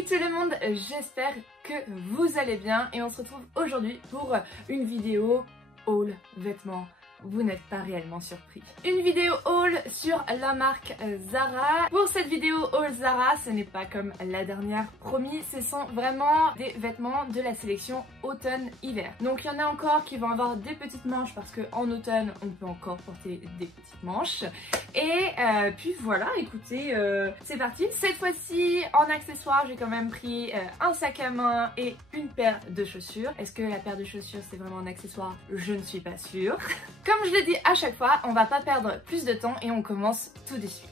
Salut tout le monde, j'espère que vous allez bien et on se retrouve aujourd'hui pour une vidéo haul vêtements. Vous n'êtes pas réellement surpris. Une vidéo haul sur la marque Zara. Pour cette vidéo haul Zara, ce n'est pas comme la dernière promis, ce sont vraiment des vêtements de la sélection automne-hiver. Donc il y en a encore qui vont avoir des petites manches parce qu'en automne on peut encore porter des petites manches. Et puis voilà, écoutez, c'est parti. Cette fois-ci en accessoires j'ai quand même pris un sac à main et une paire de chaussures. Est-ce que la paire de chaussures c'est vraiment un accessoire? Je ne suis pas sûre. Comme je le dis à chaque fois, on va pas perdre plus de temps et on commence tout de suite.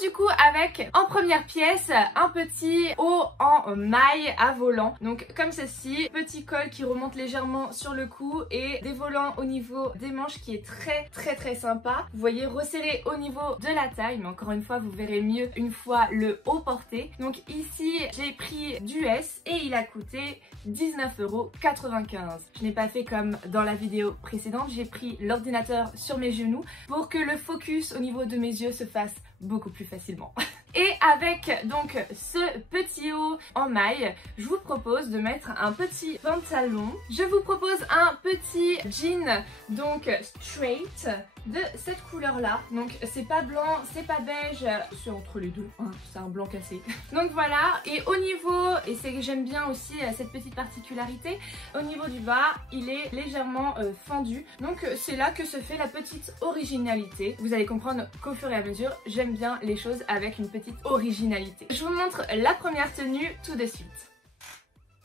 Du coup avec en première pièce un petit haut en maille à volant, donc comme ceci, petit col qui remonte légèrement sur le cou et des volants au niveau des manches qui est très sympa. Vous voyez, resserré au niveau de la taille, mais encore une fois vous verrez mieux une fois le haut porté. Donc ici j'ai pris du S et il a coûté 19,95 €. Je n'ai pas fait comme dans la vidéo précédente, j'ai pris l'ordinateur sur mes genoux pour que le focus au niveau de mes yeux se fasse beaucoup plus facilement. Et avec donc ce petit haut en maille, je vous propose de mettre un petit pantalon. Je vous propose un petit jean donc straight de cette couleur là. Donc c'est pas blanc, c'est pas beige, c'est entre les deux, hein, c'est un blanc cassé. Donc voilà, et au niveau, et c'est que j'aime bien aussi cette petite particularité, au niveau du bas, il est légèrement fendu. Donc c'est là que se fait la petite originalité. Vous allez comprendre qu'au fur et à mesure, j'aime bien les choses avec une petite originalité. Je vous montre la première tenue tout de suite.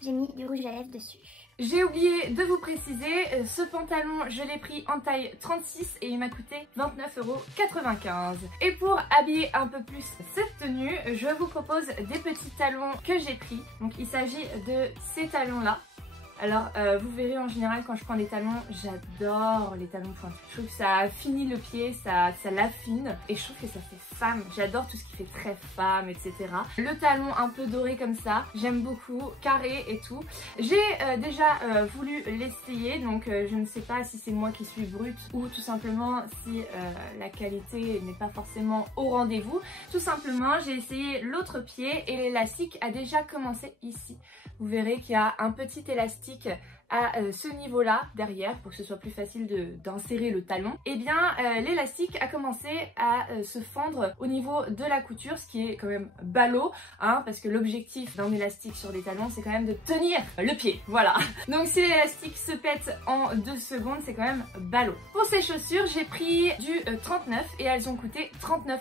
J'ai mis du rouge à lèvres dessus. J'ai oublié de vous préciser, ce pantalon je l'ai pris en taille 36 et il m'a coûté 29,95 €. Et pour habiller un peu plus cette tenue, je vous propose des petits talons que j'ai pris. Donc il s'agit de ces talons là. Alors vous verrez en général quand je prends des talons, j'adore les talons pointus. Je trouve que ça finit le pied, ça l'affine et je trouve que ça fait femme. J'adore tout ce qui fait très femme, etc. Le talon un peu doré comme ça, j'aime beaucoup, carré et tout. J'ai déjà voulu l'essayer, donc je ne sais pas si c'est moi qui suis brute ou tout simplement si la qualité n'est pas forcément au rendez-vous. Tout simplement, j'ai essayé l'autre pied et l'élastique a déjà commencé ici. Vous verrez qu'il y a un petit élastique à ce niveau là derrière pour que ce soit plus facile d'insérer le talon. Et bien l'élastique a commencé à se fendre au niveau de la couture, ce qui est quand même ballot, hein, parce que l'objectif d'un élastique sur les talons c'est quand même de tenir le pied, voilà. Donc si l'élastique se pète en 2 secondes, c'est quand même ballot. Pour ces chaussures j'ai pris du 39 et elles ont coûté 39,95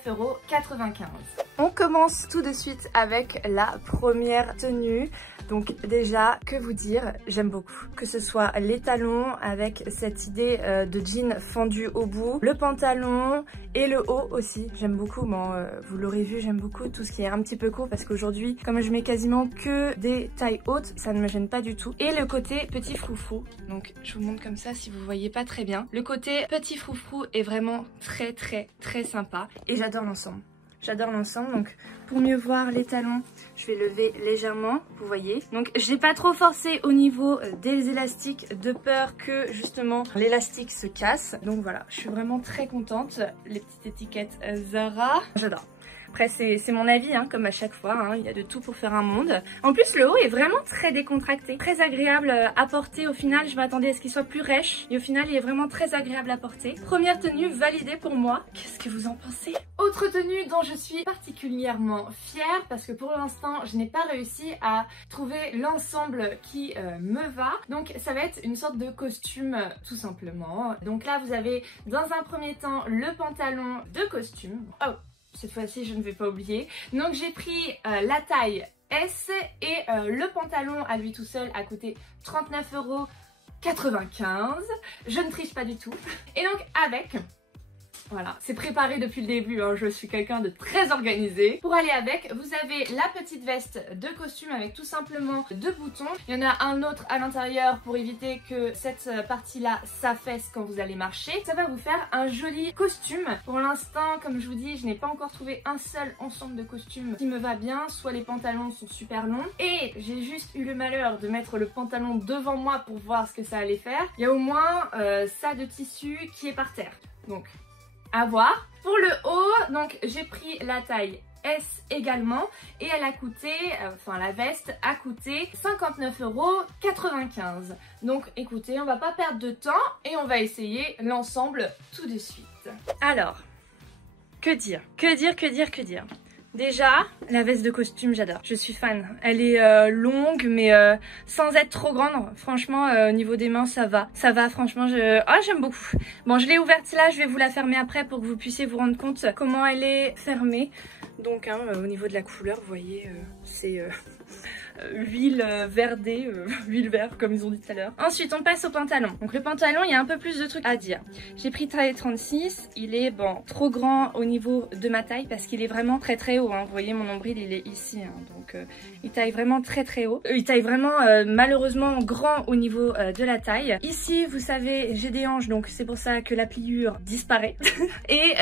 €. On commence tout de suite avec la première tenue. Donc déjà, que vous dire, j'aime beaucoup. Que ce soit les talons avec cette idée de jean fendu au bout, le pantalon et le haut aussi, j'aime beaucoup. Bon, vous l'aurez vu, j'aime beaucoup tout ce qui est un petit peu court parce qu'aujourd'hui, comme je mets quasiment que des tailles hautes, ça ne me gêne pas du tout. Et le côté petit froufrou, donc je vous montre comme ça si vous voyez pas très bien. Le côté petit froufrou est vraiment très sympa et j'adore l'ensemble. J'adore l'ensemble, donc pour mieux voir les talons, je vais lever légèrement, vous voyez. Donc j'ai pas trop forcé au niveau des élastiques de peur que justement l'élastique se casse. Donc voilà, je suis vraiment très contente. Les petites étiquettes Zara, j'adore. Après c'est mon avis, hein, comme à chaque fois, hein, il y a de tout pour faire un monde. En plus le haut est vraiment très décontracté, très agréable à porter. Au final je m'attendais à ce qu'il soit plus rêche et au final il est vraiment très agréable à porter. Première tenue validée pour moi, qu'est-ce que vous en pensez? Autre tenue dont je suis particulièrement fière parce que pour l'instant je n'ai pas réussi à trouver l'ensemble qui me va. Donc ça va être une sorte de costume tout simplement. Donc là vous avez dans un premier temps le pantalon de costume. Oh, cette fois-ci je ne vais pas oublier. Donc j'ai pris la taille S et le pantalon à lui tout seul a coûté 39,95 €. Je ne triche pas du tout. Et donc avec... Voilà, c'est préparé depuis le début, hein. Je suis quelqu'un de très organisé. Pour aller avec, vous avez la petite veste de costume avec tout simplement 2 boutons. Il y en a un autre à l'intérieur pour éviter que cette partie-là s'affaisse quand vous allez marcher. Ça va vous faire un joli costume. Pour l'instant, comme je vous dis, je n'ai pas encore trouvé un seul ensemble de costumes qui me va bien. Soit les pantalons sont super longs et j'ai juste eu le malheur de mettre le pantalon devant moi pour voir ce que ça allait faire. Il y a au moins ça de tissu qui est par terre. Donc... à voir. Pour le haut, donc j'ai pris la taille S également et elle a coûté, enfin la veste a coûté 59,95 €. Donc écoutez, on va pas perdre de temps et on va essayer l'ensemble tout de suite. Alors, que dire? Déjà, la veste de costume, j'adore. Je suis fan. Elle est longue, mais sans être trop grande. Franchement, au niveau des mains, ça va. Ça va, franchement, j'aime beaucoup. Bon, je l'ai ouverte là, je vais vous la fermer après pour que vous puissiez vous rendre compte comment elle est fermée. Donc, au niveau de la couleur, vous voyez, c'est huile verdée, huile verte comme ils ont dit tout à l'heure. Ensuite on passe au pantalon. Donc le pantalon, il y a un peu plus de trucs à dire. J'ai pris taille 36, il est bon trop grand au niveau de ma taille parce qu'il est vraiment très haut, hein. Vous voyez mon nombril il est ici, hein. Donc il taille vraiment très haut. Il taille vraiment malheureusement grand au niveau de la taille. Ici vous savez j'ai des hanches donc c'est pour ça que la pliure disparaît. Et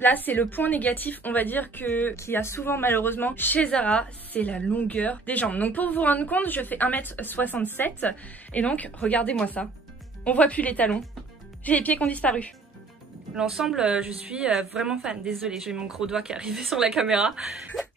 là c'est le point négatif on va dire qu'il y a souvent malheureusement chez Zara, c'est la longueur des jambes. Donc pour vous rendre compte, je fais 1,67 m et donc regardez-moi ça. On voit plus les talons. J'ai les pieds qui ont disparu. L'ensemble, je suis vraiment fan. Désolée, j'ai mon gros doigt qui est arrivé sur la caméra.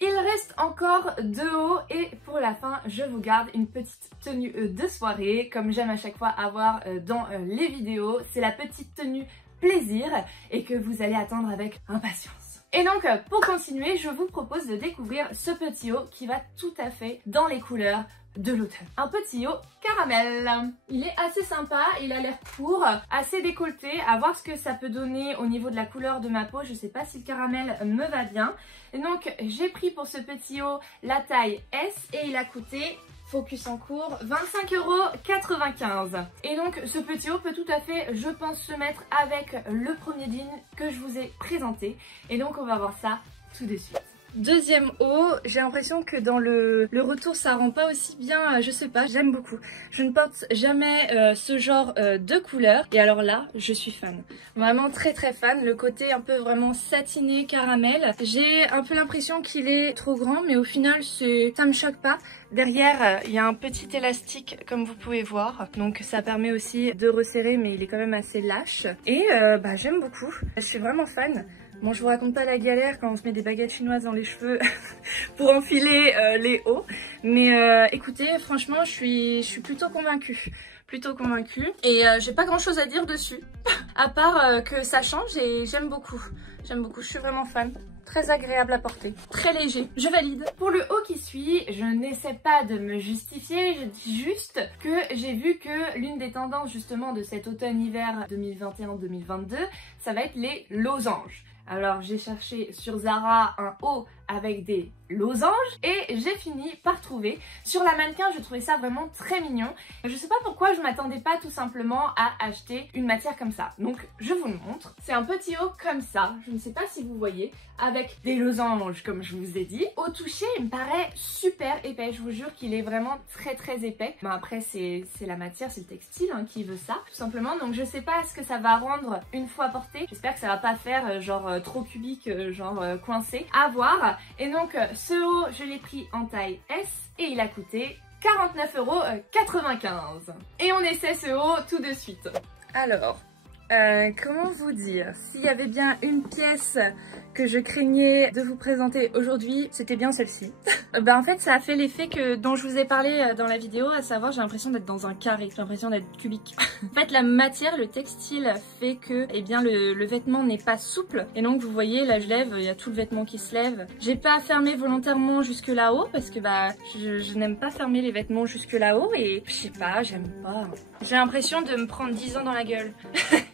Il reste encore deux hauts et pour la fin, je vous garde une petite tenue de soirée comme j'aime à chaque fois avoir dans les vidéos. C'est la petite tenue plaisir et que vous allez attendre avec impatience. Et donc pour continuer, je vous propose de découvrir ce petit haut qui va tout à fait dans les couleurs de l'automne. Un petit haut caramel. Il est assez sympa, il a l'air court, assez décolleté, à voir ce que ça peut donner au niveau de la couleur de ma peau. Je sais pas si le caramel me va bien. Et donc j'ai pris pour ce petit haut la taille S et il a coûté... Focus en cours, 25,95 €. Et donc ce petit haut peut tout à fait, je pense, se mettre avec le premier jean que je vous ai présenté. Et donc on va voir ça tout de suite. Deuxième haut, j'ai l'impression que dans le retour ça rend pas aussi bien, je sais pas, j'aime beaucoup. Je ne porte jamais ce genre de couleur et alors là je suis fan. Vraiment très fan, le côté un peu vraiment satiné, caramel. J'ai un peu l'impression qu'il est trop grand mais au final ça me choque pas. Derrière il y a un petit élastique comme vous pouvez voir, donc ça permet aussi de resserrer mais il est quand même assez lâche. Et j'aime beaucoup, je suis vraiment fan. Bon, je vous raconte pas la galère quand on se met des baguettes chinoises dans les cheveux pour enfiler les hauts. Mais écoutez, franchement, je suis plutôt convaincue. Et j'ai pas grand chose à dire dessus. À part que ça change et j'aime beaucoup. Je suis vraiment fan. Très agréable à porter. Très léger. Je valide. Pour le haut qui suit, je n'essaie pas de me justifier. Je dis juste que j'ai vu que l'une des tendances justement de cet automne-hiver 2021-2022, ça va être les losanges. Alors j'ai cherché sur Zara un haut avec des losanges et j'ai fini par trouver. Sur la mannequin, je trouvais ça vraiment très mignon. Je sais pas pourquoi je m'attendais pas tout simplement à acheter une matière comme ça. Donc je vous le montre. C'est un petit haut comme ça, je ne sais pas si vous voyez, avec des losanges comme je vous ai dit. Au toucher, il me paraît super épais. Je vous jure qu'il est vraiment très épais. Bon après c'est la matière, c'est le textile hein, qui veut ça tout simplement. Donc je sais pas ce que ça va rendre une fois porté. J'espère que ça va pas faire genre trop cubique, genre coincé. À voir. Et donc ce haut je l'ai pris en taille S et il a coûté 49,95 €. Et on essaie ce haut tout de suite. Alors, comment vous dire, s'il y avait bien une pièce que je craignais de vous présenter aujourd'hui, c'était bien celle-ci. En fait ça a fait l'effet dont je vous ai parlé dans la vidéo, à savoir j'ai l'impression d'être dans un carré, j'ai l'impression d'être cubique. En fait la matière, le textile fait que le vêtement n'est pas souple et donc vous voyez là je lève, il y a tout le vêtement qui se lève. J'ai pas fermé volontairement jusque là-haut parce que je n'aime pas fermer les vêtements jusque là-haut et je sais pas, j'aime pas. J'ai l'impression de me prendre 10 ans dans la gueule.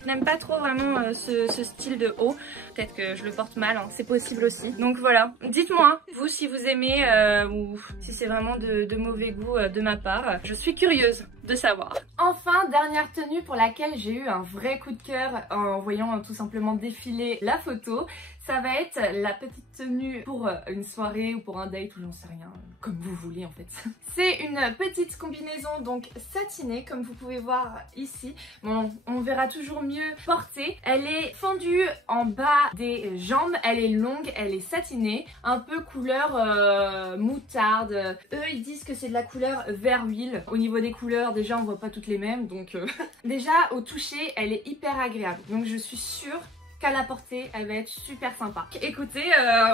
Je n'aime pas trop vraiment ce style de haut. Peut-être que je le porte mal, hein. C'est possible aussi. Donc voilà, dites-moi, vous si vous aimez ou si c'est vraiment de mauvais goût de ma part. Je suis curieuse de savoir. Enfin, dernière tenue pour laquelle j'ai eu un vrai coup de cœur en voyant tout simplement défiler la photo. Ça va être la petite tenue pour une soirée ou pour un date ou j'en sais rien, comme vous voulez en fait. C'est une petite combinaison donc satinée comme vous pouvez voir ici. Bon, on verra toujours mieux portée. Elle est fendue en bas des jambes, elle est longue, elle est satinée, un peu couleur moutarde. Eux ils disent que c'est de la couleur vert huile. Au niveau des couleurs déjà on voit pas toutes les mêmes donc déjà au toucher elle est hyper agréable. Donc je suis sûre qu'à la porter, elle va être super sympa. Écoutez,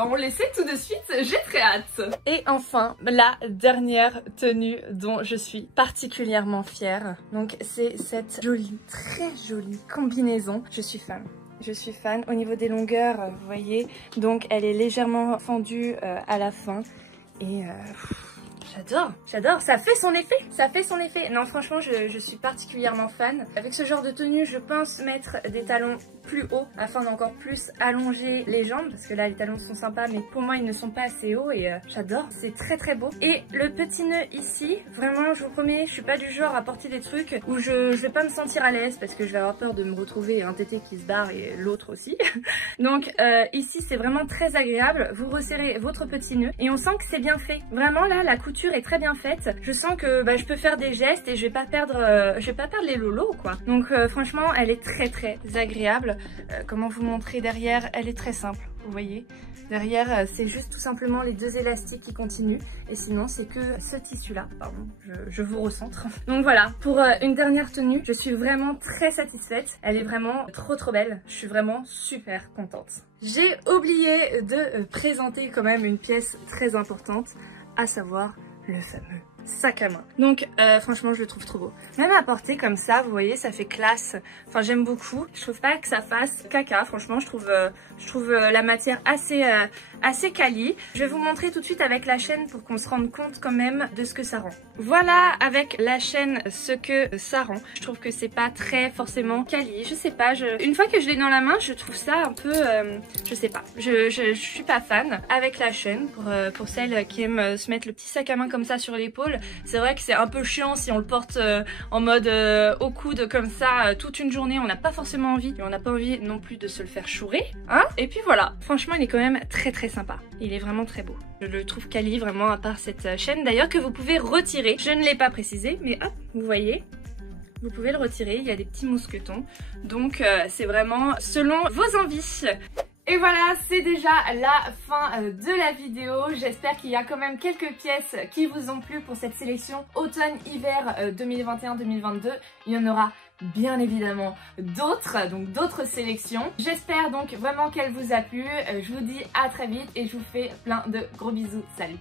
on l'essaie tout de suite, j'ai très hâte. Et enfin, la dernière tenue dont je suis particulièrement fière. Donc c'est cette jolie, très jolie combinaison. Je suis fan. Je suis fan. Au niveau des longueurs, vous voyez, donc elle est légèrement fendue à la fin. Et j'adore, ça fait son effet, Non, franchement, je suis particulièrement fan. Avec ce genre de tenue, je pense mettre des talons plus hauts afin d'encore plus allonger les jambes, parce que là les talons sont sympas mais pour moi ils ne sont pas assez hauts et j'adore, c'est très beau. Et le petit nœud ici, vraiment je vous promets, je suis pas du genre à porter des trucs où je vais pas me sentir à l'aise parce que je vais avoir peur de me retrouver un tété qui se barre et l'autre aussi. Donc ici c'est vraiment très agréable, vous resserrez votre petit nœud et on sent que c'est bien fait. Vraiment là la couture est très bien faite, je sens que je peux faire des gestes et je vais pas perdre les lolos quoi. Donc franchement elle est très agréable. Comment vous montrer derrière, elle est très simple, vous voyez. Derrière c'est juste tout simplement les deux élastiques qui continuent et sinon c'est que ce tissu là, pardon, je vous recentre. Donc voilà, pour une dernière tenue, je suis vraiment très satisfaite, elle est vraiment trop belle, je suis vraiment super contente. J'ai oublié de présenter quand même une pièce très importante, à savoir le fameux sac à main. Donc franchement je le trouve trop beau. Même à porter comme ça, vous voyez, ça fait classe. Enfin j'aime beaucoup. Je trouve pas que ça fasse caca. Franchement je trouve la matière assez quali. Je vais vous montrer tout de suite avec la chaîne pour qu'on se rende compte quand même de ce que ça rend. Voilà avec la chaîne ce que ça rend. Je trouve que c'est pas très forcément quali. Je sais pas, une fois que je l'ai dans la main, je trouve ça un peu, je sais pas. Je suis pas fan. Avec la chaîne, pour celles qui aiment se mettre le petit sac à main comme ça sur l'épaule, c'est vrai que c'est un peu chiant si on le porte en mode au coude comme ça toute une journée. On n'a pas forcément envie et on n'a pas envie non plus de se le faire chourer, hein. Et puis voilà, franchement il est quand même très sympa. Il est vraiment très beau. Je le trouve quali vraiment à part cette chaîne d'ailleurs que vous pouvez retirer. Je ne l'ai pas précisé mais hop, vous voyez. Vous pouvez le retirer, il y a des petits mousquetons. Donc c'est vraiment selon vos envies. Et voilà, c'est déjà la fin de la vidéo. J'espère qu'il y a quand même quelques pièces qui vous ont plu pour cette sélection automne-hiver 2021-2022. Il y en aura bien évidemment d'autres, donc d'autres sélections. J'espère donc vraiment qu'elle vous a plu. Je vous dis à très vite et je vous fais plein de gros bisous. Salut!